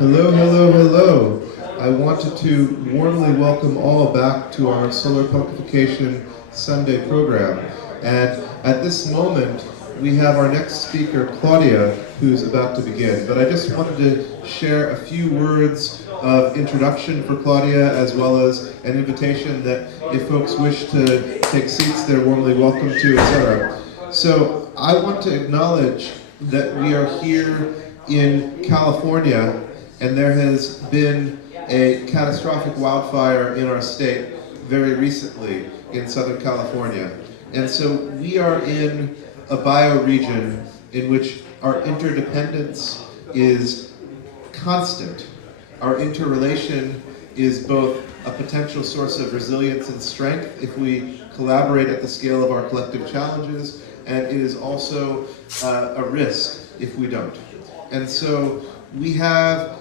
Hello, hello, hello. I wanted to warmly welcome all back to our Solar Punctification Sunday program. And at this moment, we have our next speaker, Claudia, who's about to begin. But I just wanted to share a few words of introduction for Claudia, as well as an invitation that if folks wish to take seats, they're warmly welcome to, etc. So I want to acknowledge that we are here in California, and there has been a catastrophic wildfire in our state very recently in Southern California. And so we are in a bioregion in which our interdependence is constant. Our interrelation is both a potential source of resilience and strength if we collaborate at the scale of our collective challenges, and it is also a risk if we don't. And so we have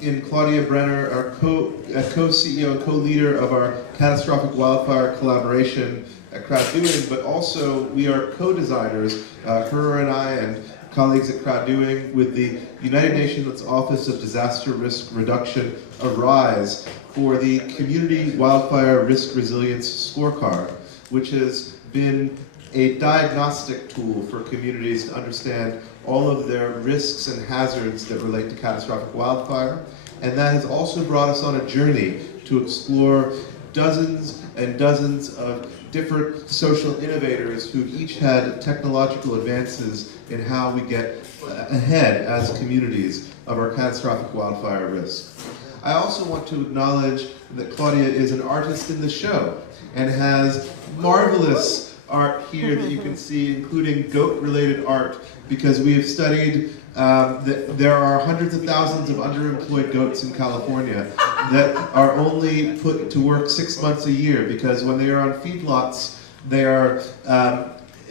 in Claudia Brenner, our co-CEO, co-leader of our Catastrophic Wildfire collaboration at Crowddoing, but also we are co-designers, her and I and colleagues at Crowddoing, with the United Nations Office of Disaster Risk Reduction, ARISE, for the Community Wildfire Risk Resilience Scorecard, which has been a diagnostic tool for communities to understand all of their risks and hazards that relate to catastrophic wildfire. And that has also brought us on a journey to explore dozens and dozens of different social innovators who've each had technological advances in how we get ahead as communities of our catastrophic wildfire risk. I also want to acknowledge that Claudia is an artist in the show and has marvelous art here that you can see, including goat-related art, because we have studied that there are hundreds of thousands of underemployed goats in California that are only put to work 6 months a year, because when they are on feedlots, they are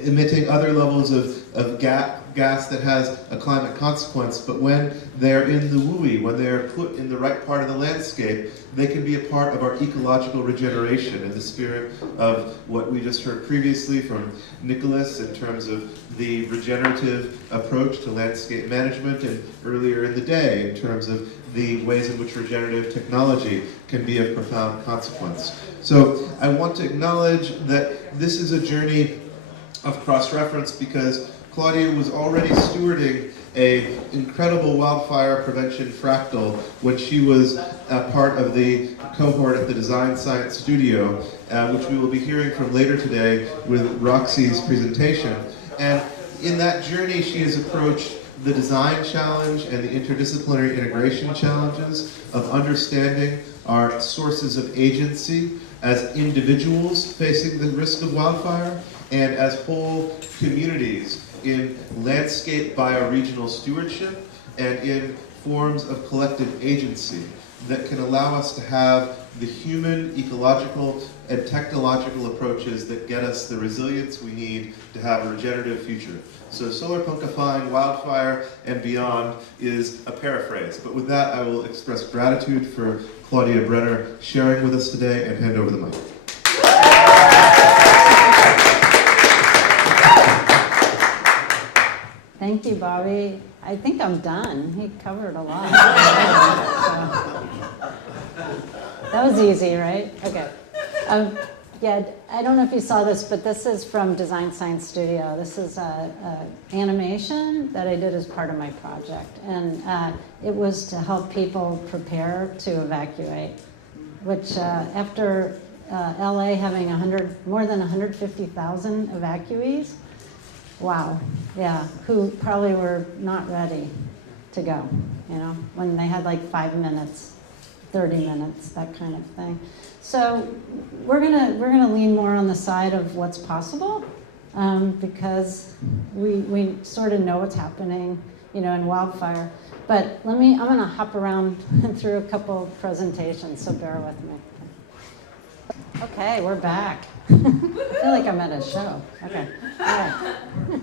emitting other levels of gas that has a climate consequence, but when they're in the WUI, when they're put in the right part of the landscape, they can be a part of our ecological regeneration in the spirit of what we just heard previously from Nicholas in terms of the regenerative approach to landscape management, and earlier in the day in terms of the ways in which regenerative technology can be of profound consequence. So I want to acknowledge that this is a journey of cross-reference, because Claudia was already stewarding an incredible wildfire prevention fractal when she was part of the cohort at the Design Science Studio, which we will be hearing from later today with Roxy's presentation. And in that journey, she has approached the design challenge and the interdisciplinary integration challenges of understanding our sources of agency as individuals facing the risk of wildfire, and as whole communities in landscape bioregional stewardship and in forms of collective agency that can allow us to have the human, ecological, and technological approaches that get us the resilience we need to have a regenerative future. So solar punctifying wildfire and beyond is a paraphrase. But with that, I will express gratitude for Claudia Brenner sharing with us today and hand over the mic. Thank you, Bobby. I think I'm done. He covered a lot. That was easy, right? Okay. Yeah, I don't know if you saw this, but this is from Design Science Studio. This is an animation that I did as part of my project. And it was to help people prepare to evacuate, which after LA having more than 150,000 evacuees, wow, yeah, who probably were not ready to go, you know, when they had like 5 minutes, 30 minutes, that kind of thing. So we're gonna lean more on the side of what's possible, because we sort of know what's happening, you know, in wildfire. But I'm gonna hop around through a couple presentations, so bear with me. Okay, we're back. I feel like I'm at a show. Okay. All right.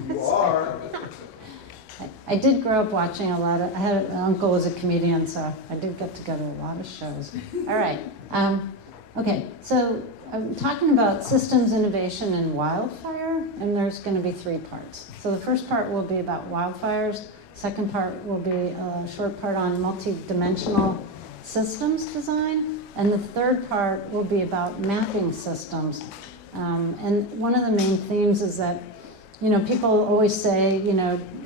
You are. I did grow up watching a lot of, I had an uncle who was a comedian, so I did get to go to a lot of shows. All right. Okay, so I'm talking about systems innovation in wildfire, and there's going to be 3 parts. So the first part will be about wildfires, Second part will be a short part on multi-dimensional systems design. And the third part will be about mapping systems. And one of the main themes is that, people always say,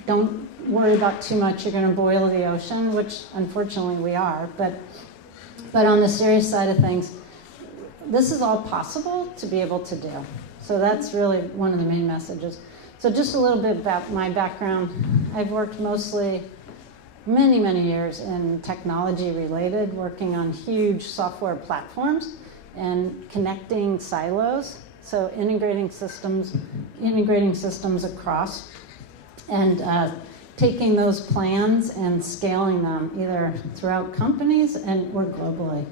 don't worry about too much, you're going to boil the ocean, which unfortunately we are. But on the serious side of things, this is all possible to be able to do. So that's really one of the main messages. So just a little bit about my background. I've worked mostly many, many years in technology related, working on huge software platforms and connecting silos. So integrating systems across and taking those plans and scaling them either throughout companies or globally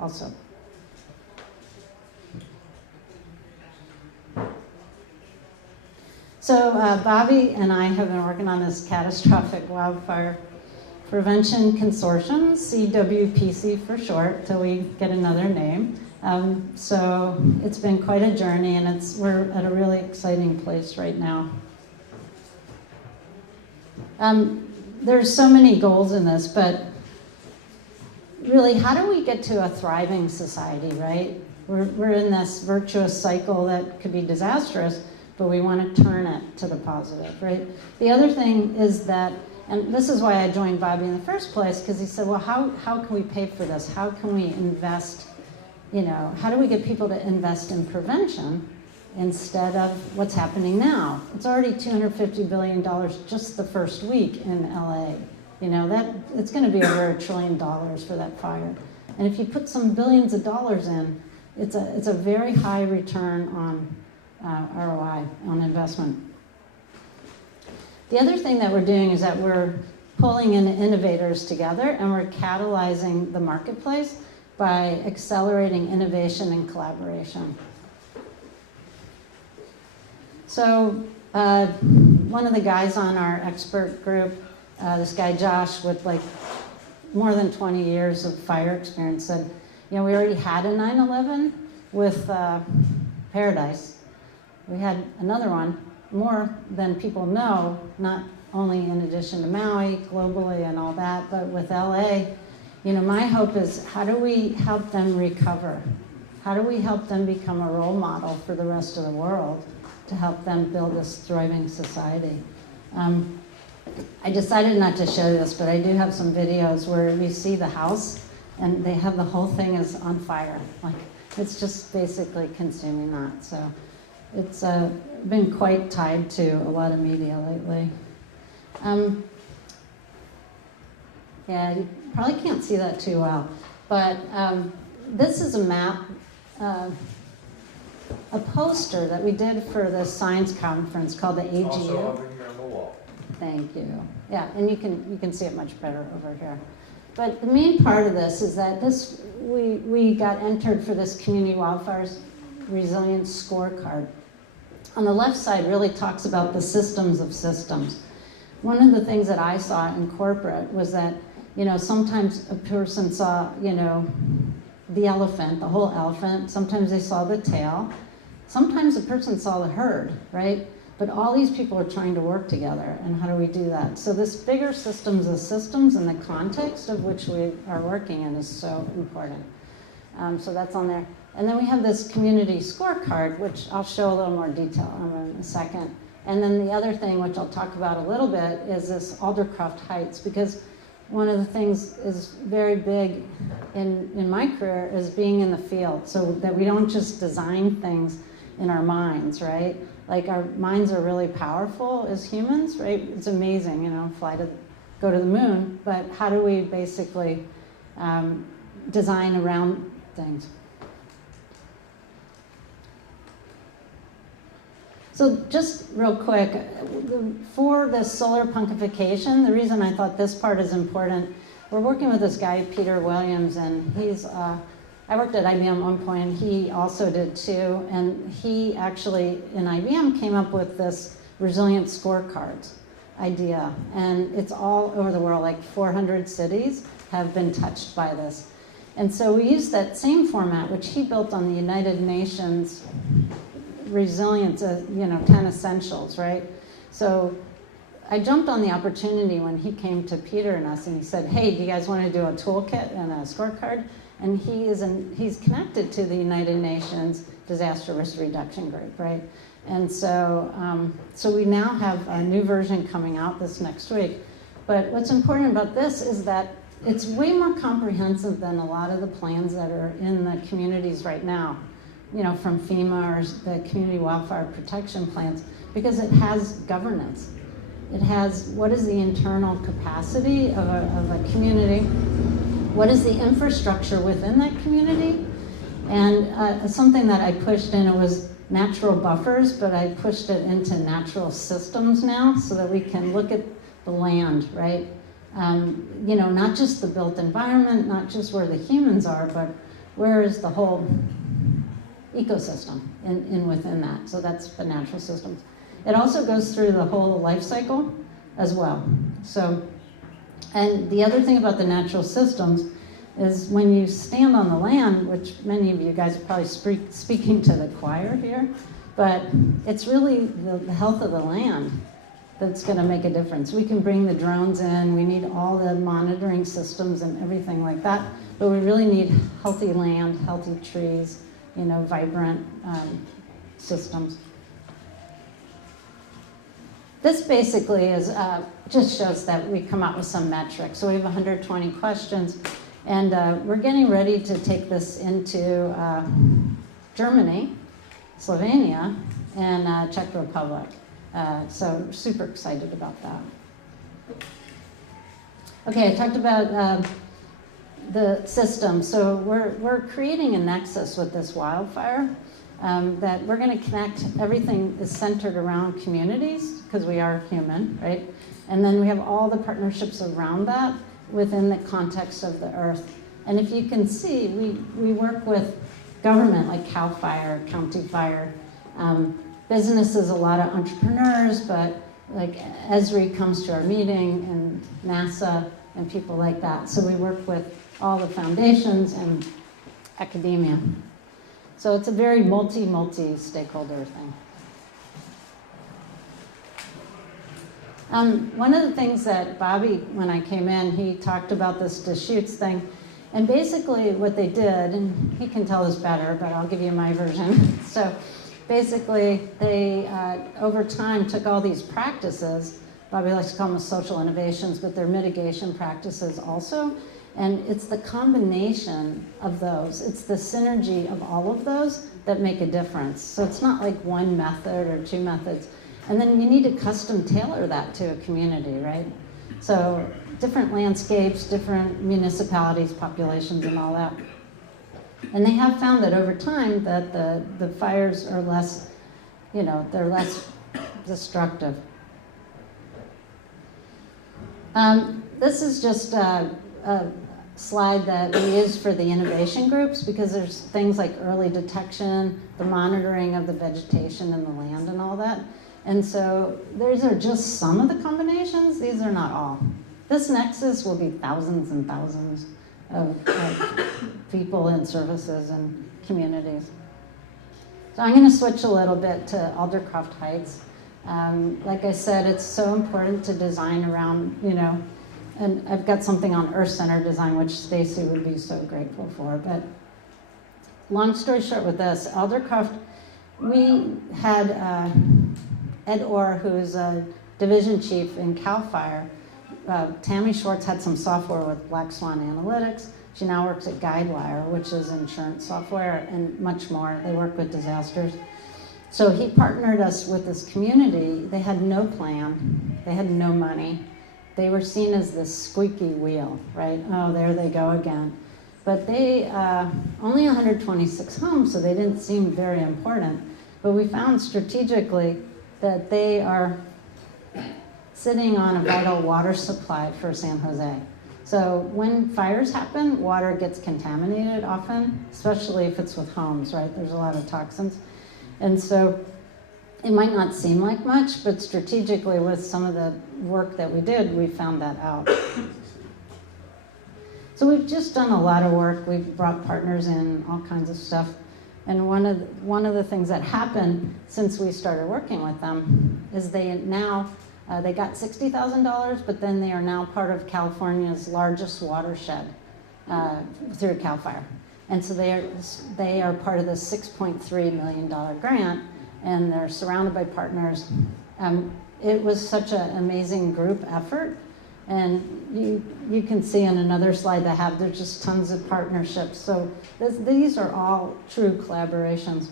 also. So Bobby and I have been working on this Catastrophic Wildfire Prevention Consortium, CWPC for short, till we get another name. So it's been quite a journey, and we're at a really exciting place right now. There's so many goals in this, but really, how do we get to a thriving society, right? We're in this virtuous cycle that could be disastrous, but we want to turn it to the positive, right? The other thing is that, and this is why I joined Bobby in the first place, because he said, well, how can we pay for this? How can we invest, how do we get people to invest in prevention instead of what's happening now? It's already $250 billion just the first week in LA. It's going to be over $1 trillion for that fire. And if you put some billions of dollars in, it's a very high return on ROI on investment. The other thing that we're doing is that we're pulling in innovators together, and we're catalyzing the marketplace by accelerating innovation and collaboration. So one of the guys on our expert group, this guy Josh, with like more than 20 years of fire experience, said, we already had a 9/11 with Paradise. We had another one, more than people know, not only in addition to Maui, globally and all that, but with LA. My hope is, how do we help them recover? How do we help them become a role model for the rest of the world to help them build this thriving society? I decided not to show this, but I do have some videos where we see the house, and they have the whole thing is on fire. Like, it's just basically consuming that. So it's been quite tied to a lot of media lately. Yeah, you probably can't see that too well, but this is a map, a poster that we did for the science conference called the AGU. Also over here on the wall. Thank you. Yeah, and you can see it much better over here. But the main part of this is that we got entered for this Community Wildfires Resilience Scorecard. On the left side really talks about the systems of systems. One of the things that I saw in corporate was that, sometimes a person saw, the elephant, the whole elephant. Sometimes they saw the tail. Sometimes a person saw the herd, right? But all these people are trying to work together, and how do we do that? So this bigger systems of systems and the context of which we are working in is so important. So that's on there. And then we have this community scorecard, which I'll show a little more detail on in a second. And then the other thing, which I'll talk about a little bit, is this Aldercroft Heights, because one of the things is very big in my career is being in the field, so that we don't just design things in our minds, right? Like, our minds are really powerful as humans, right? It's amazing, go to the moon, but how do we basically design around things? So just real quick, for the solar punkification, the reason I thought this part is important, we're working with this guy, Peter Williams, and he's, I worked at IBM at one point, and he also did too, and he actually, in IBM, came up with this resilient scorecards idea, and it's all over the world, like 400 cities have been touched by this. And so we used that same format, which he built on the United Nations resilience, 10 essentials, right? So I jumped on the opportunity when he came to Peter and us and he said, hey, do you guys want to do a toolkit and a scorecard? And he's connected to the United Nations Disaster Risk Reduction Group, right? And so, so we now have a new version coming out this next week. But what's important about this is that it's way more comprehensive than a lot of the plans that are in the communities right now, you know, from FEMA or the Community Wildfire Protection Plans, because it has governance. It has what is the internal capacity of a community, what is the infrastructure within that community, and something that I pushed in, it was natural buffers, but I pushed it into natural systems now so that we can look at the land, right? You know, not just the built environment, not just where the humans are, but where is the whole ecosystem in within that. So that's the natural systems. It also goes through the whole life cycle as well. So, and the other thing about the natural systems is when you stand on the land, which many of you guys are probably speaking to the choir here, but it's really the health of the land that's going to make a difference. We can bring the drones in, we need all the monitoring systems and everything like that, but we really need healthy land, healthy trees, you know, vibrant systems. This basically is just shows that we come out with some metrics. So we have 120 questions, and we're getting ready to take this into Germany, Slovenia, and Czech Republic. So we're super excited about that. Okay, I talked about the system. So we're creating a nexus with this wildfire. That we're going to connect, everything is centered around communities, because we are human, right? And then we have all the partnerships around that within the context of the earth. And if you can see, we work with government, like CAL FIRE, County Fire, businesses, a lot of entrepreneurs, but like Esri comes to our meeting, and NASA, and people like that. So we work with all the foundations and academia. So it's a very multi-stakeholder thing. One of the things that Bobby, when I came in, he talked about this Deschutes thing. And basically what they did, and he can tell us better, but I'll give you my version. So basically they, over time, took all these practices, Bobby likes to call them social innovations, but they're mitigation practices also. And it's the combination of those, it's the synergy of all of those that make a difference. So it's not like one method or two methods. And then you need to custom tailor that to a community, right? So different landscapes, different municipalities, populations, and all that. And they have found that over time that the fires are less, you know, they're less destructive. This is just a slide that we use for the innovation groups, because there's things like early detection, the monitoring of the vegetation and the land and all that. And so these are just some of the combinations. These are not all. This nexus will be thousands and thousands of people and services and communities. So I'm going to switch a little bit to Aldercroft Heights. Like I said, it's so important to design around, you know, and I've got something on Earth Center design, which Stacy would be so grateful for. But long story short with this, Aldercroft, we had Ed Orr, who's a division chief in CAL FIRE. Tammy Schwartz had some software with Black Swan Analytics. She now works at Guidewire, which is insurance software, and much more. They work with disasters. So he partnered us with this community. They had no plan. They had no money. They were seen as this squeaky wheel, right? Oh, there they go again. But they, only 126 homes, so they didn't seem very important. But we found strategically that they are sitting on a vital water supply for San Jose. So when fires happen, water gets contaminated often, especially if it's with homes, right? There's a lot of toxins. And so it might not seem like much, but strategically with some of the work that we did, we found that out. So we've just done a lot of work. We've brought partners in, all kinds of stuff. And one of the things that happened since we started working with them is they now They got $60,000, but then they are now part of California's largest watershed through CAL FIRE. And so they are part of this $6.3 million grant, and they're surrounded by partners. It was such an amazing group effort. And you can see on another slide there's just tons of partnerships. So these are all true collaborations.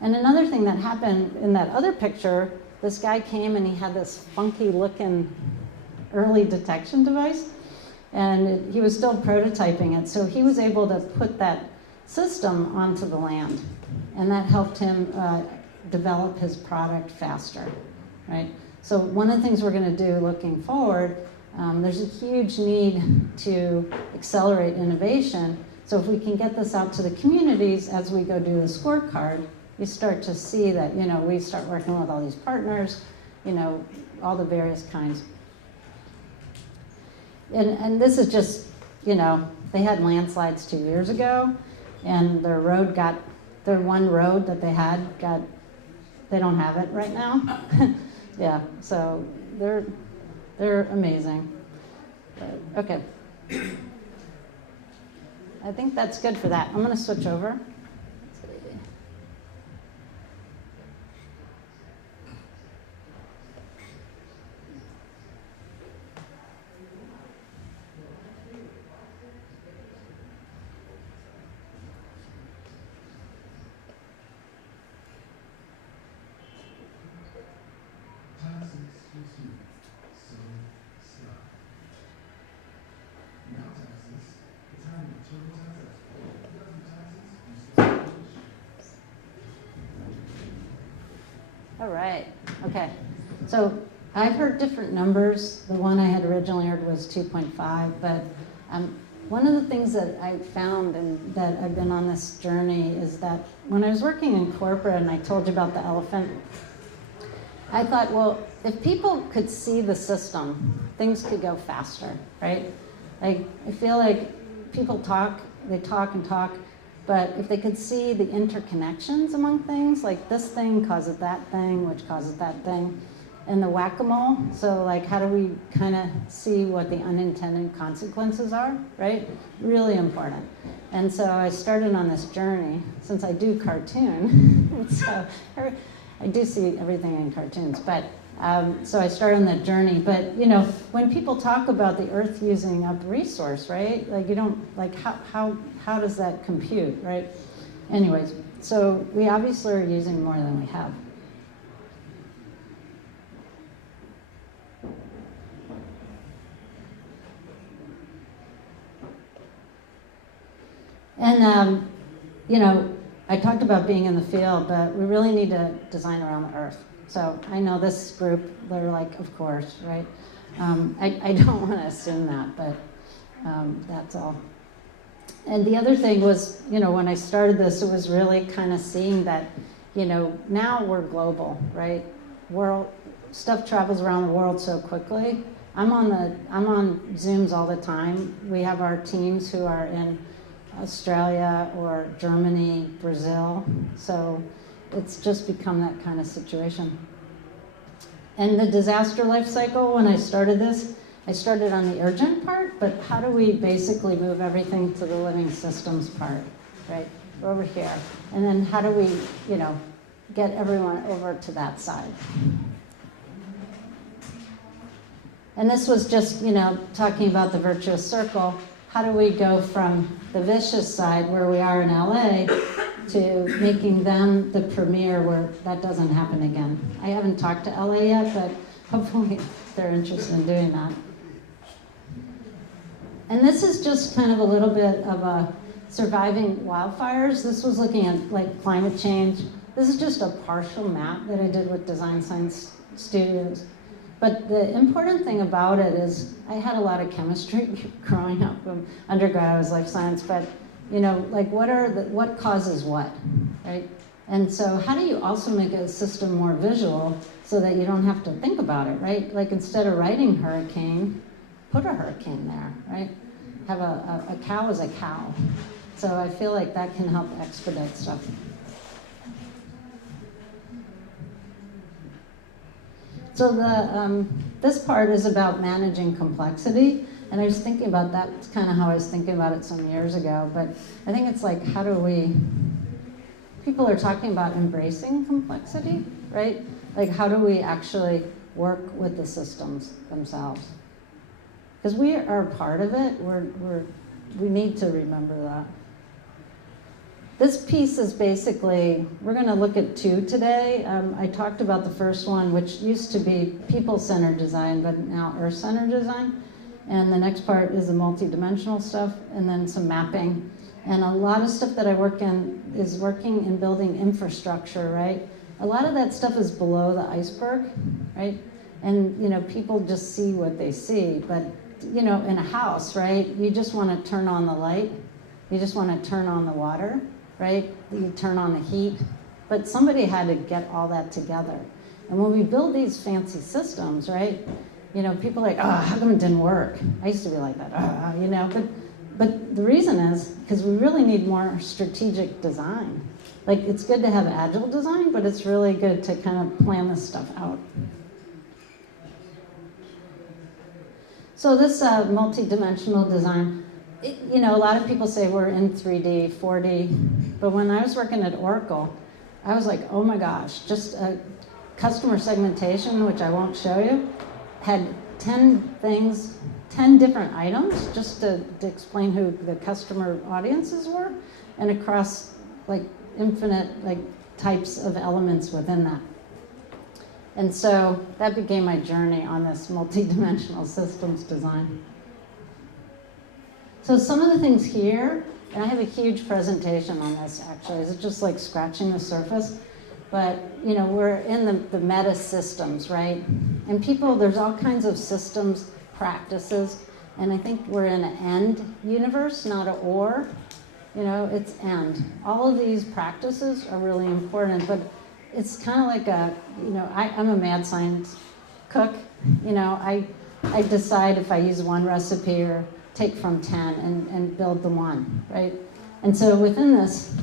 And another thing that happened in that other picture, this guy came and he had this funky looking early detection device. And he was still prototyping it. So he was able to put that system onto the land. And that helped him develop his product faster, right? So one of the things we're going to do looking forward, there's a huge need to accelerate innovation. So if we can get this out to the communities as we go do the scorecard, you start to see that, we start working with all these partners, all the various kinds. And this is just, they had landslides 2 years ago, and their one road that they had they don't have it right now. Yeah, so they're amazing. But, okay. I think that's good for that. I'm going to switch over. All right, okay. So I've heard different numbers. The one I had originally heard was 2.5, but one of the things that I found and that I've been on this journey is that when I was working in corporate and I told you about the elephant, I thought, well, if people could see the system, things could go faster, right? I feel like people talk and talk, but if they could see the interconnections among things, like this thing causes that thing, which causes that thing, and the whack-a-mole, so like how do we kind of see what the unintended consequences are, right? Really important. And so I started on this journey, since I do cartoon, so I do see everything in cartoons, but so I started on that journey. But when people talk about the Earth using up resource, right? Like how does that compute, right? Anyways, so we obviously are using more than we have. And I talked about being in the field, but we really need to design around the Earth. So I know this group, they're like, of course, right? I don't want to assume that, but that's all. And the other thing was, when I started this, it was really kind of seeing that, now we're global, right? Stuff travels around the world so quickly. I'm on Zooms all the time. We have our teams who are in Australia or Germany, Brazil. So it's just become that kind of situation. And the disaster life cycle, when I started this, I started on the urgent part, but how do we basically move everything to the living systems part, right? Over here. And then how do we, get everyone over to that side? And this was just, talking about the virtuous circle. How do we go from the vicious side, where we are in LA, to making them the premier where that doesn't happen again? I haven't talked to LA yet, but hopefully they're interested in doing that. And this is just kind of a little bit of a surviving wildfires. This was looking at like climate change. This is just a partial map that I did with Design Science Studios. But the important thing about it is I had a lot of chemistry growing up. Undergrad I was life science, but like what causes what, right? And so how do you also make a system more visual so that you don't have to think about it, right? Like instead of writing hurricane, put a hurricane there, right? Have a cow as a cow. So I feel like that can help expedite stuff. So this part is about managing complexity, and I was thinking about that. It's kind of how I was thinking about it some years ago, but I think it's like, how do we, people are talking about embracing complexity, right? Like, how do we actually work with the systems themselves? Because we are part of it. We need to remember that. This piece is basically, we're going to look at two today. I talked about the first one, which used to be people-centered design, but now earth-centered design. And the next part is the multi-dimensional stuff, and then some mapping. And a lot of stuff that I work in is working in building infrastructure, right? A lot of that stuff is below the iceberg, right? And, you know, people just see what they see. But, you know, in a house, right, you just want to turn on the light. You just want to turn on the water, right? You turn on the heat. But somebody had to get all that together. And when we build these fancy systems, right, you know, people are like, oh, how come it didn't work? I used to be like that, you know. But the reason is because we really need more strategic design. Like, it's good to have agile design, but it's really good to kind of plan this stuff out. So this multi-dimensional design, you know, a lot of people say we're in 3D, 4D, but when I was working at Oracle, I was like, oh my gosh, just customer segmentation, which I won't show you, had 10 things, 10 different items just to explain who the customer audiences were, and across like infinite like types of elements within that. And so that became my journey on this multi-dimensional systems design. So some of the things here, and I have a huge presentation on this actually, it's just like scratching the surface, but you know, we're in the meta systems, right? And people, there's all kinds of systems, practices, and I think we're in an and universe, not an or. You know, it's and. All of these practices are really important, but it's kind of like a, you know, I'm a mad science cook. You know, I decide if I use one recipe or take from 10 and build the one, right? And so within this,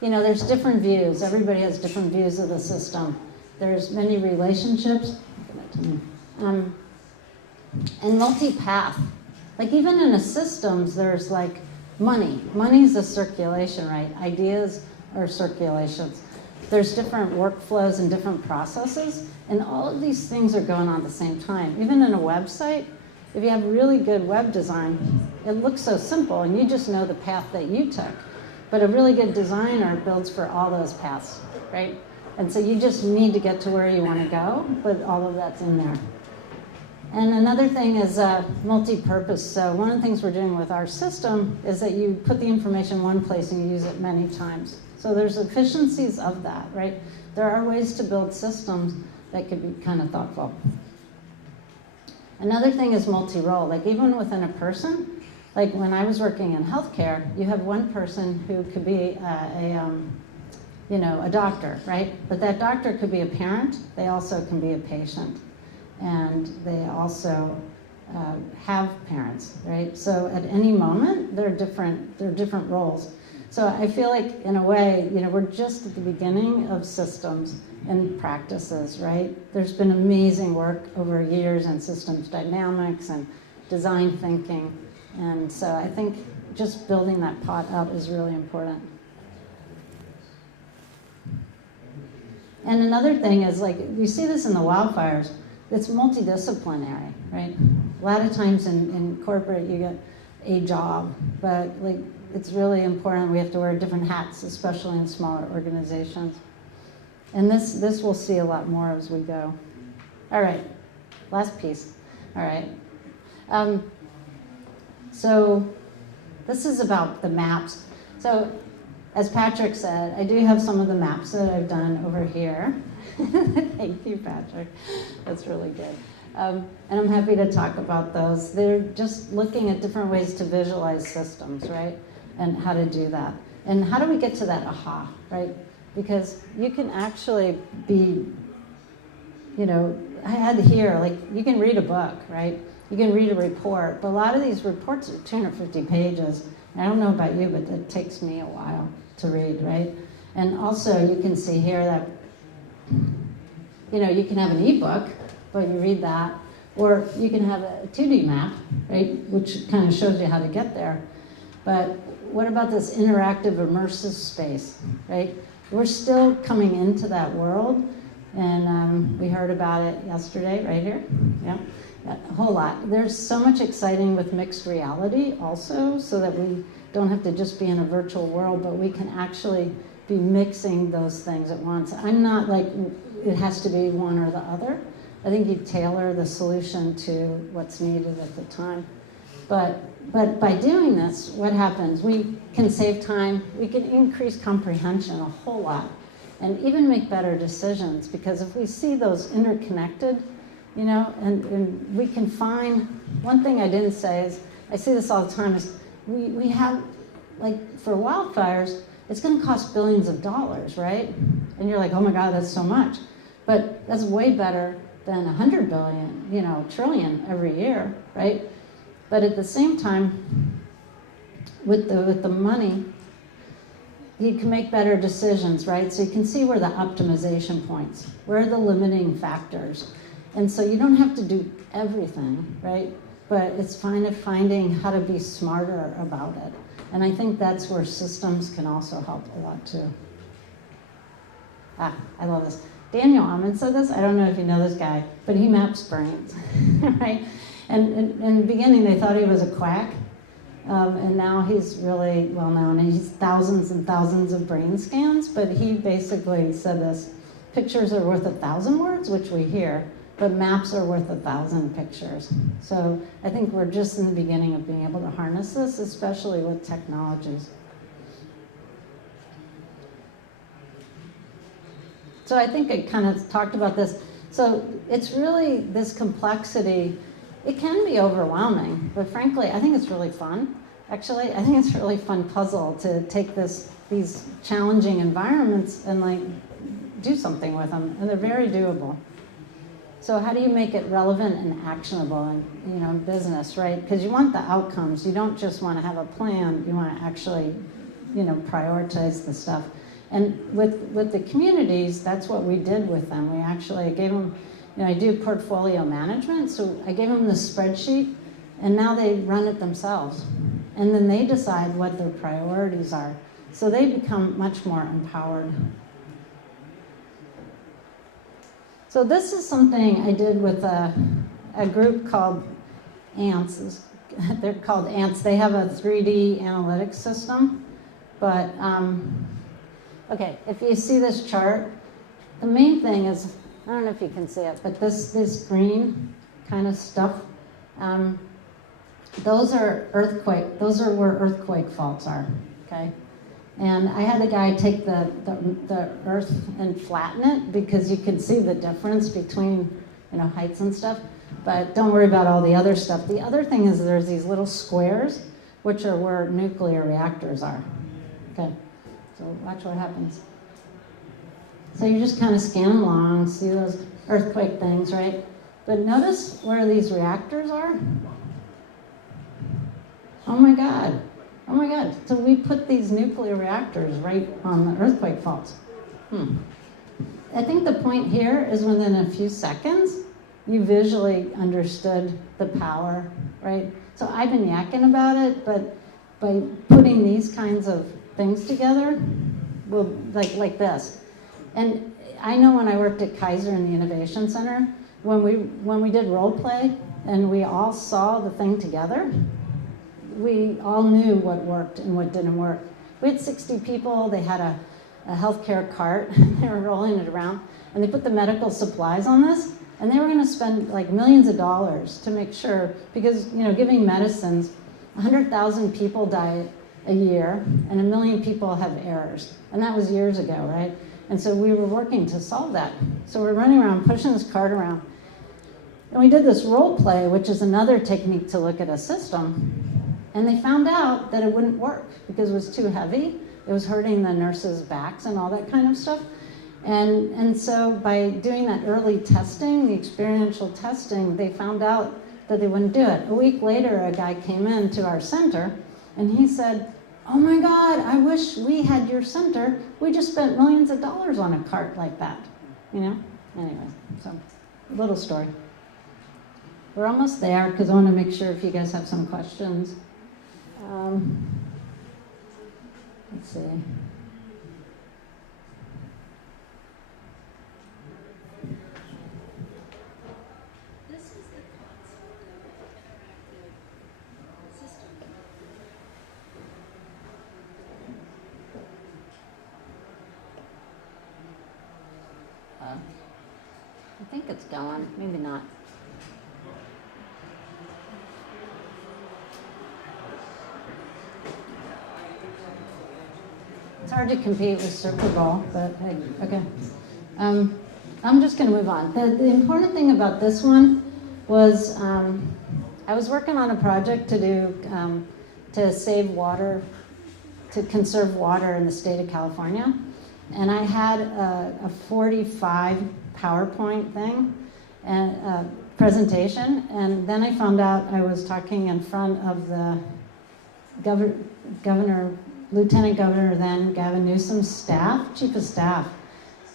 you know, there's different views. Everybody has different views of the system. There's many relationships, and multi-path. Like even in a systems, there's like money. Money's a circulation, right? Ideas are circulations. There's different workflows and different processes, and all of these things are going on at the same time. Even in a website, if you have really good web design, it looks so simple, and you just know the path that you took. But a really good designer builds for all those paths, right? And so you just need to get to where you want to go, but all of that's in there. And another thing is multi-purpose. So one of the things we're doing with our system is that you put the information in one place and you use it many times. So there's efficiencies of that, right? There are ways to build systems that could be kind of thoughtful. Another thing is multi-role. Like even within a person, like when I was working in healthcare, you have one person who could be you know, a doctor, right? But that doctor could be a parent. They also can be a patient. And they also have parents, right? So at any moment, there are different roles. So I feel like, in a way, you know, we're just at the beginning of systems and practices, right? There's been amazing work over years in systems dynamics and design thinking. And so I think just building that pot up is really important. And another thing is, like, you see this in the wildfires, it's multidisciplinary, right? A lot of times in corporate, you get a job, but like it's really important. We have to wear different hats, especially in smaller organizations. And this we'll see a lot more as we go. All right, last piece. All right. So this is about the maps. So as Patrick said, I do have some of the maps that I've done over here. Thank you, Patrick. That's really good. And I'm happy to talk about those. They're just looking at different ways to visualize systems, right? And how to do that. And how do we get to that aha, right? Because you can actually be, you know, I had here, like, you can read a book, right? You can read a report, but a lot of these reports are 250 pages. I don't know about you, but it takes me a while to read, right? And also, you can see here that you know, you can have an ebook, but you read that, or you can have a 2D map, right, which kind of shows you how to get there. But what about this interactive, immersive space, right? We're still coming into that world, and we heard about it yesterday, right here. Yeah, a whole lot. There's so much exciting with mixed reality also, so that we don't have to just be in a virtual world, but we can actually be mixing those things at once. I'm not like, it has to be one or the other. I think you tailor the solution to what's needed at the time. But by doing this, what happens? We can save time, we can increase comprehension a whole lot, and even make better decisions, because if we see those interconnected, you know, and we can find, one thing I didn't say is, I see this all the time, is we have, like for wildfires, it's gonna cost billions of dollars, right? And you're like, oh my God, that's so much. But that's way better than 100 billion, you know, trillion every year, right? But at the same time, with the money, you can make better decisions, right? So you can see where the optimization points, where are the limiting factors. And so you don't have to do everything, right? But it's finding how to be smarter about it. And I think that's where systems can also help a lot too. I love this. Daniel Ammon said this, I don't know if you know this guy, but he maps brains, right? And in the beginning, they thought he was a quack, and now he's really well known. He's thousands and thousands of brain scans, but he basically said this, pictures are worth 1,000 words, which we hear, but maps are worth 1,000 pictures. So I think we're just in the beginning of being able to harness this, especially with technologies. So I think I kind of talked about this. So it's really this complexity. It can be overwhelming, but frankly, I think it's really fun. Actually, I think it's a really fun puzzle to take these challenging environments and like do something with them, and they're very doable. So how do you make it relevant and actionable in, you know, business, right? Because you want the outcomes. You don't just want to have a plan. You want to actually, you know, prioritize the stuff. And with the communities, that's what we did with them. We actually gave them, you know, I do portfolio management, so I gave them the spreadsheet, and now they run it themselves. And then they decide what their priorities are. So they become much more empowered. So this is something I did with a group called ANTS. They're called ANTS. They have a 3D analytics system. But, okay, if you see this chart, the main thing is, I don't know if you can see it, but this green kind of stuff, those are where earthquake faults are, okay? And I had the guy take the earth and flatten it, because you can see the difference between, you know, heights and stuff. But don't worry about all the other stuff. The other thing is there's these little squares, which are where nuclear reactors are. Okay, so watch what happens. So you just kind of scan them along, see those earthquake things, right? But notice where these reactors are. Oh my God. Oh my God, so we put these nuclear reactors right on the earthquake faults. I think the point here is within a few seconds, you visually understood the power, right? So I've been yakking about it, but by putting these kinds of things together, well, like this. And I know when I worked at Kaiser in the Innovation Center, when we did role play and we all saw the thing together, we all knew what worked and what didn't work. We had 60 people, they had a healthcare cart, they were rolling it around, and they put the medical supplies on this, and they were gonna spend like millions of dollars to make sure, because, you know, giving medicines, 100,000 people die a year, and 1 million people have errors. And that was years ago, right? And so we were working to solve that. So we're running around, pushing this cart around. And we did this role play, which is another technique to look at a system. And they found out that it wouldn't work because it was too heavy. It was hurting the nurses' backs and all that kind of stuff. And so by doing that early testing, the experiential testing, they found out that they wouldn't do it. A week later, a guy came into our center and he said, oh my God, I wish we had your center. We just spent millions of dollars on a cart like that, you know? Anyway, so little story. We're almost there because I want to make sure if you guys have some questions. Let's see. I think it's going, maybe not. It's hard to compete with Super Bowl, but hey, okay. I'm just going to move on. The important thing about this one was I was working on a project to do to save water, to conserve water in the state of California, and I had a 45 PowerPoint thing and presentation, and then I found out I was talking in front of the Lieutenant Governor then, Gavin Newsom's staff, chief of staff,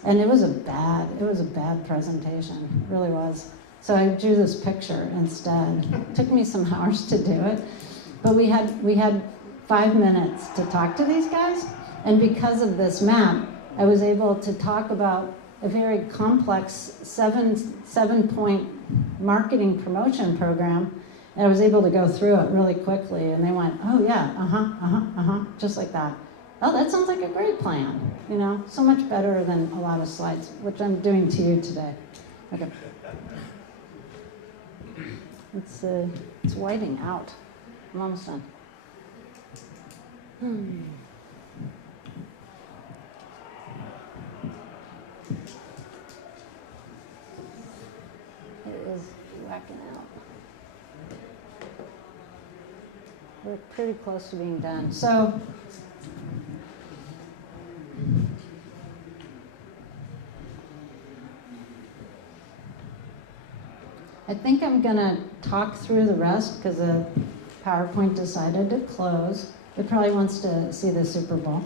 and it was a bad presentation, it really was. So I drew this picture instead. It took me some hours to do it, but we had 5 minutes to talk to these guys, and because of this map, I was able to talk about a very complex seven-point marketing promotion program, and I was able to go through it really quickly, and they went, oh yeah, just like that. Oh, that sounds like a great plan, you know, so much better than a lot of slides, which I'm doing to you today. Okay. It's whiting out. I'm almost done. It is whacking out. We're pretty close to being done. So, I think I'm going to talk through the rest because the PowerPoint decided to close. It probably wants to see the Super Bowl.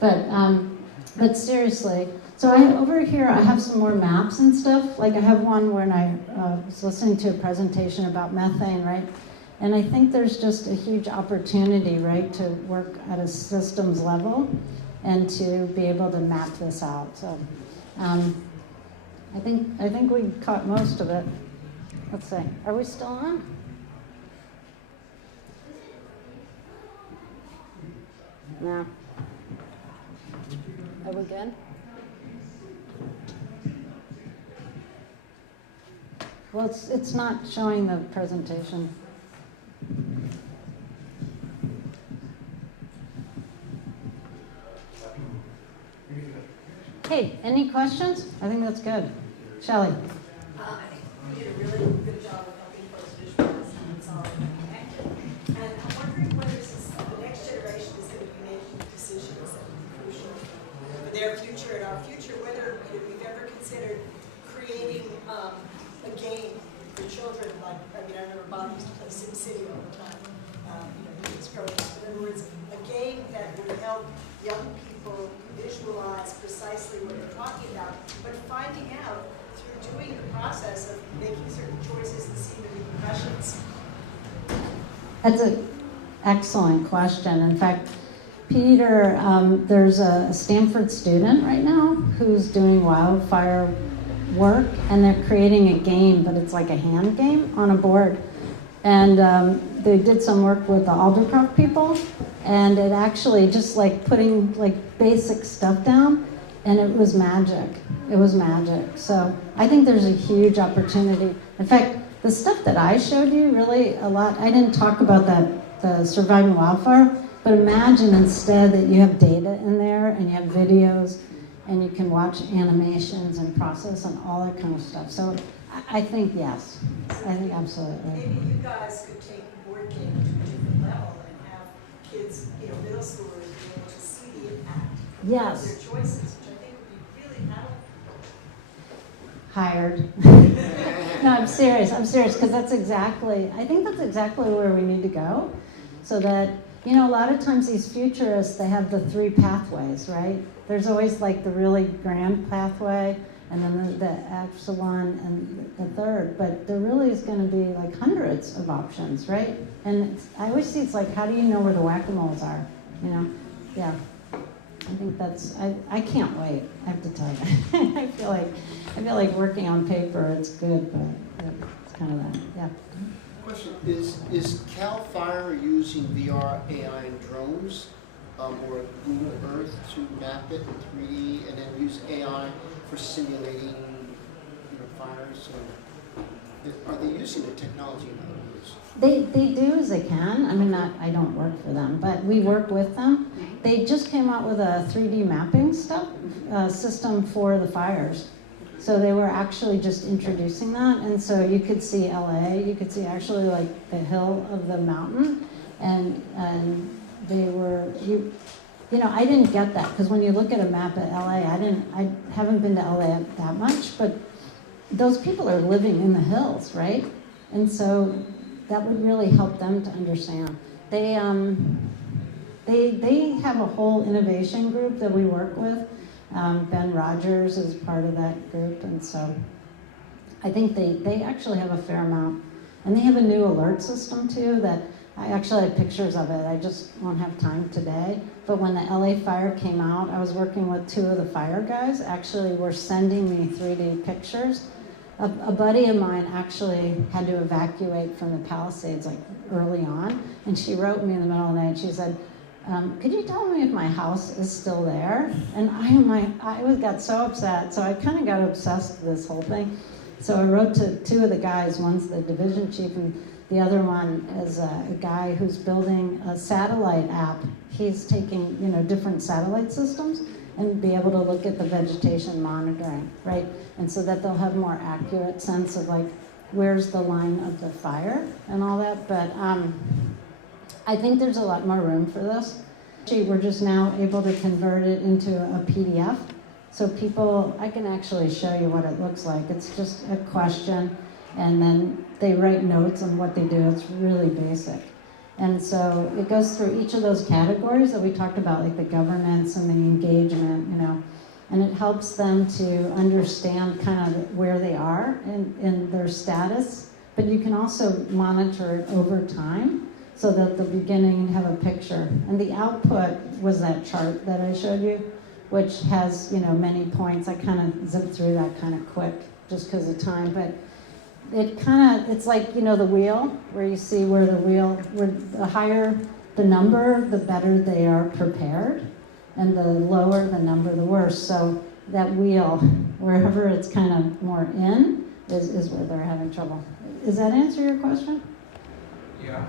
But seriously, so over here I have some more maps and stuff. Like I have one when I was listening to a presentation about methane, right? And I think there's just a huge opportunity, right, to work at a systems level and to be able to map this out. So I think we caught most of it. Let's see, are we still on? No. Are we good? Well, it's not showing the presentation. Hey, any questions? I think that's good. Shelley. You did a really good job of helping folks visualize how it's all connected. And I'm wondering whether the next generation is going to be making decisions that will be crucial for their future and our future, whether we've ever considered creating a game for children. Like, I remember Bob used to play SimCity all the time, when he was growing up. In other words, a game that would help young people visualize precisely what they're talking about, but finding out through doing the process of making certain choices and seeing the repercussions. That's an excellent question. In fact, Peter, there's a Stanford student right now who's doing wildfire work, and they're creating a game, but it's like a hand game on a board. And they did some work with the Aldercroft people, and it actually just like putting like basic stuff down, and it was magic. It was magic. So I think there's a huge opportunity. In fact, the stuff that I showed you, really a lot, I didn't talk about the surviving wildfire, but imagine instead that you have data in there and you have videos and you can watch animations and process and all that kind of stuff. So I think yes, I think absolutely. Maybe you guys could take board game to a different level and have kids, middle schoolers be able to see the impact of Yes. their choices, which I think would be really helpful. Hired. No, I'm serious, because I think that's exactly where we need to go. So that, a lot of times these futurists, they have the 3 pathways, right? There's always like the really grand pathway, and then the epsilon and the third, but there really is going to be like hundreds of options, right? And I always see it's like, how do you know where the whack-a-moles are, you know? Yeah, I think that's, I can't wait, I have to tell you. I feel like working on paper, it's good, but it's kind of that, yeah. Question, is CAL FIRE using VR, AI, and drones, or Google Earth to map it in 3D and then use AI for simulating, fires? Are they using the technology in other words? They do as they can. I mean, I don't work for them, but we work with them. They just came out with a 3D mapping system for the fires. So they were actually just introducing that, and so you could see LA, you could see actually like the hill of the mountain, and they were, I didn't get that, because when you look at a map at LA, I haven't been to LA that much, but those people are living in the hills, right? And so that would really help them to understand. They have a whole innovation group that we work with. Ben Rogers is part of that group, and so I think they actually have a fair amount. And they have a new alert system too that I actually have pictures of it. I just won't have time today. But when the LA fire came out, I was working with two of the fire guys. Actually, were sending me 3D pictures. A buddy of mine actually had to evacuate from the Palisades like early on, and she wrote me in the middle of the night. She said, could you tell me if my house is still there? And I got so upset, so I kind of got obsessed with this whole thing. So I wrote to two of the guys. One's the division chief, and the other one is a guy who's building a satellite app. He's taking different satellite systems and be able to look at the vegetation monitoring, right? And so that they'll have more accurate sense of like where's the line of the fire and all that. But I think there's a lot more room for this. We're just now able to convert it into a PDF. So I can actually show you what it looks like. It's just a question, and then they write notes on what they do. It's really basic. And so it goes through each of those categories that we talked about, like the governance and the engagement, and it helps them to understand kind of where they are in their status. But you can also monitor it over time, so that at the beginning you have a picture. And the output was that chart that I showed you, which has many points. I kind of zipped through that kind of quick just because of time, but it's like the wheel, where you see where the higher the number, the better they are prepared, and the lower the number, the worse. So that wheel, wherever it's kind of more in, is where they're having trouble. Does that answer your question? Yeah.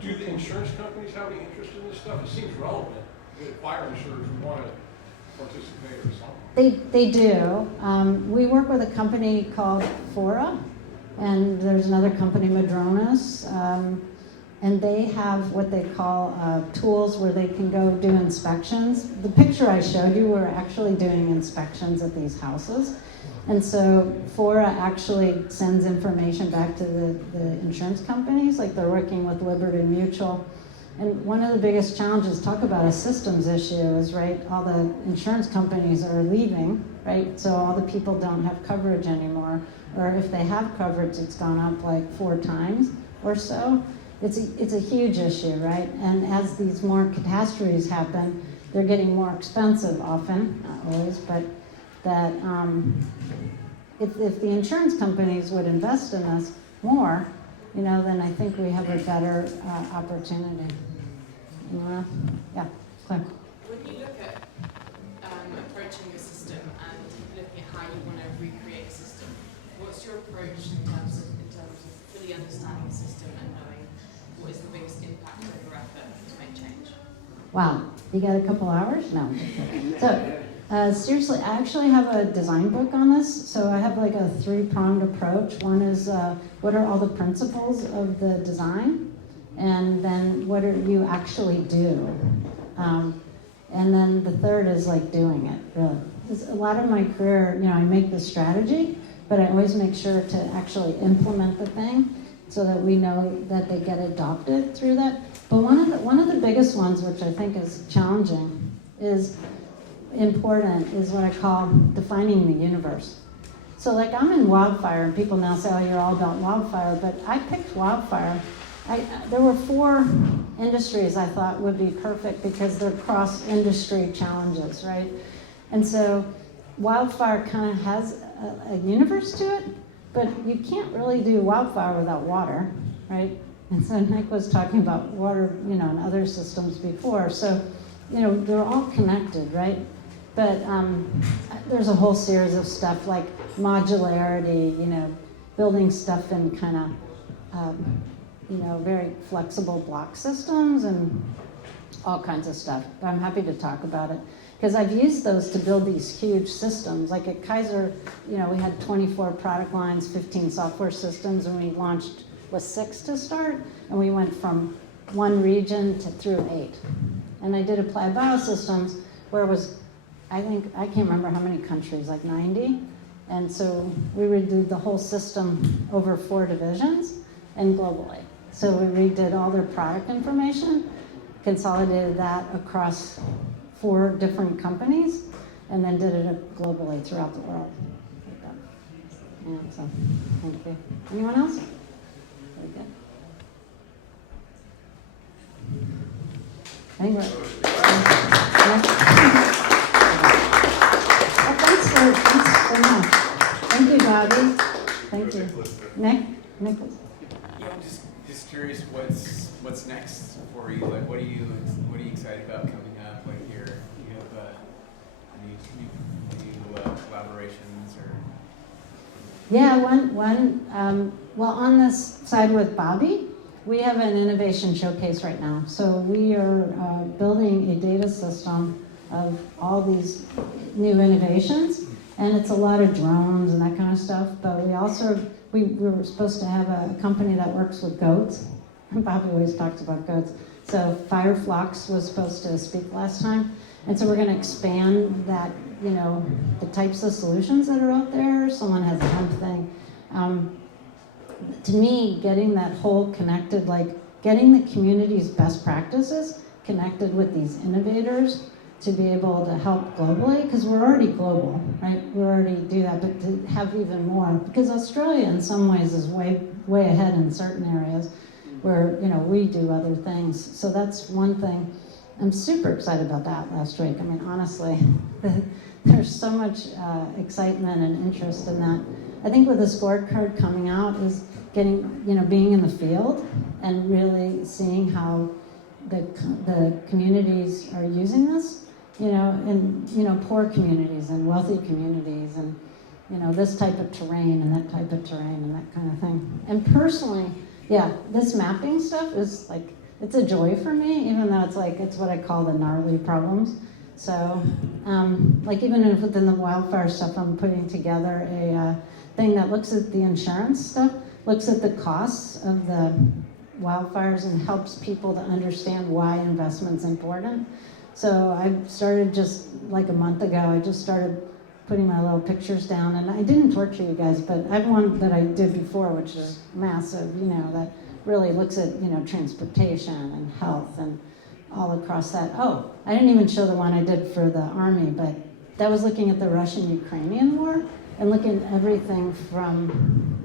Do the insurance companies have any interest in this stuff? It seems relevant. The fire insurers want to participate or something. They do. We work with a company called Fora, and there's another company, Madronas, and they have what they call tools where they can go do inspections. The picture I showed you, we're actually doing inspections at these houses. And so Fora actually sends information back to the insurance companies, like they're working with Liberty Mutual. And one of the biggest challenges, talk about a systems issue, is, right, all the insurance companies are leaving, right? So all the people don't have coverage anymore. Or if they have coverage, it's gone up like 4 times or so. It's a huge issue, right? And as these more catastrophes happen, they're getting more expensive often, not always, but that if the insurance companies would invest in this more, then I think we have a better opportunity. Yeah, Claire. When you look at approaching a system and looking at how you want to recreate a system, what's your approach in terms of fully understanding the system and knowing what is the biggest impact of your effort to make change? Wow, you got a couple hours? No. So seriously, I actually have a design book on this. So I have like a 3-pronged approach. One is what are all the principles of the design? And then what do you actually do? And then the third is like doing it, really. Because a lot of my career, I make the strategy, but I always make sure to actually implement the thing so that we know that they get adopted through that. But one of the biggest ones, which I think is challenging, is important is what I call defining the universe. So like I'm in wildfire, and people now say, oh, you're all about wildfire, but I picked wildfire. There were 4 industries I thought would be perfect because they're cross-industry challenges, right? And so wildfire kind of has a universe to it, but you can't really do wildfire without water, right? And so Nick was talking about water, and other systems before. So, they're all connected, right? But there's a whole series of stuff like modularity, building stuff in kind of, very flexible block systems and all kinds of stuff. But I'm happy to talk about it because I've used those to build these huge systems. Like at Kaiser, we had 24 product lines, 15 software systems, and we launched with 6 to start, and we went from 1 region through 8. And I did Applied Biosystems where it was, I can't remember how many countries, like 90. And so we redid the whole system over 4 divisions and globally. So we redid all their product information, consolidated that across 4 different companies, and then did it globally throughout the world. Like that. Yeah, so thank you. Anyone else? Very good. I think thanks so much. Thank you, Bobby. Thank you. Nicholas. Yeah, I'm just curious what's next for you. Like, what are you excited about coming up? Like, you have new collaborations or? Yeah, well, on this side with Bobby, we have an innovation showcase right now. So we are building a data system of all these new innovations, and it's a lot of drones and that kind of stuff. But we were supposed to have a company that works with goats. Bobby always talks about goats. So Fireflux was supposed to speak last time, and so we're going to expand that. The types of solutions that are out there. Someone has a hemp thing. To me, getting that whole connected, like getting the community's best practices connected with these innovators to be able to help globally, because we're already global, right? We already do that, but to have even more, because Australia in some ways is way ahead in certain areas where, we do other things. So that's one thing. I'm super excited about that last week. I mean, honestly, there's so much excitement and interest in that. I think with the scorecard coming out is getting, being in the field and really seeing how the communities are using this, in poor communities and wealthy communities and, this type of terrain and that type of terrain and that kind of thing. And personally, yeah, this mapping stuff is like, it's a joy for me, even though it's what I call the gnarly problems. So, like even within the wildfire stuff, I'm putting together a thing that looks at the insurance stuff, looks at the costs of the wildfires and helps people to understand why investment's important. So I started just like a month ago, I just started putting my little pictures down, and I didn't torture you guys, but I have one that I did before, which is massive, that really looks at, transportation and health and all across that. Oh, I didn't even show the one I did for the Army, but that was looking at the Russian-Ukrainian war and looking at everything from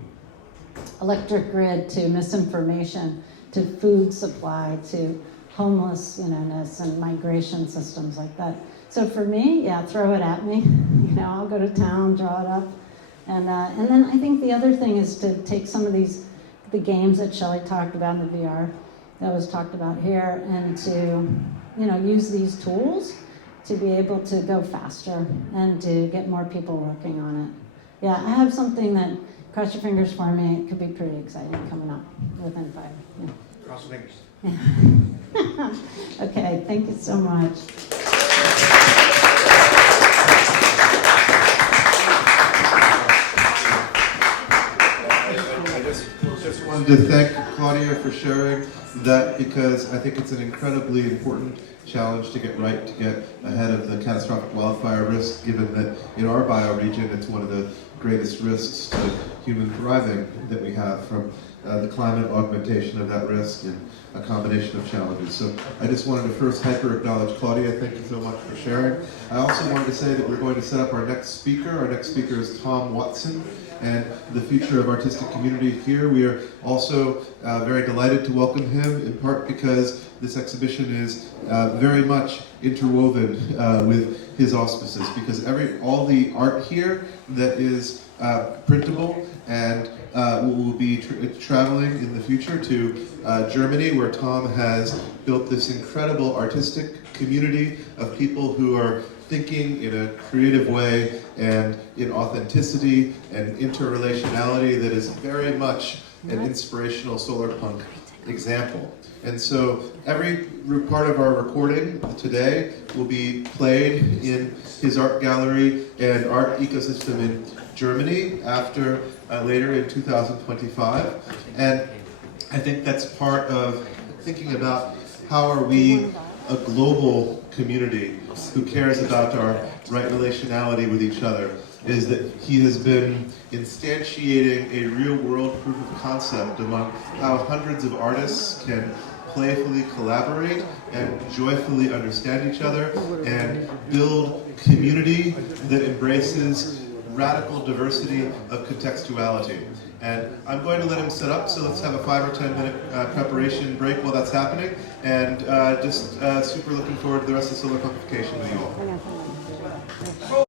electric grid to misinformation to food supply to homelessness and migration systems like that. So for me, yeah, throw it at me. I'll go to town, draw it up. And then I think the other thing is to take some of the games that Shelley talked about in the VR that was talked about here, and to use these tools to be able to go faster and to get more people working on it. Yeah, I have something that, cross your fingers for me, it could be pretty exciting coming up within 5. Yeah. Cross fingers. Yeah. Okay, thank you so much. I just wanted to thank Claudia for sharing that, because I think it's an incredibly important challenge to get right, to get ahead of the catastrophic wildfire risk, given that in our bioregion it's one of the greatest risks to human thriving that we have, from the climate augmentation of that risk and a combination of challenges. So I just wanted to first hyper acknowledge Claudia. Thank you so much for sharing. I also wanted to say that we're going to set up our next speaker. Our next speaker is Tom Watson, and the future of artistic community here. We are also very delighted to welcome him, in part because this exhibition is very much interwoven with his auspices, because all the art here that is printable and will be traveling in the future to Germany, where Tom has built this incredible artistic community of people who are thinking in a creative way and in authenticity and interrelationality that is very much an inspirational solar punk example. And so every part of our recording today will be played in his art gallery and art ecosystem in Germany after later in 2025. And I think that's part of thinking about how are we a global community who cares about our right relationality with each other, is that he has been instantiating a real-world proof of concept among how hundreds of artists can playfully collaborate and joyfully understand each other and build community that embraces radical diversity of contextuality. And I'm going to let him set up, so let's have a 5 or 10 minute preparation break while that's happening, and just super looking forward to the rest of solar pumpification with you all.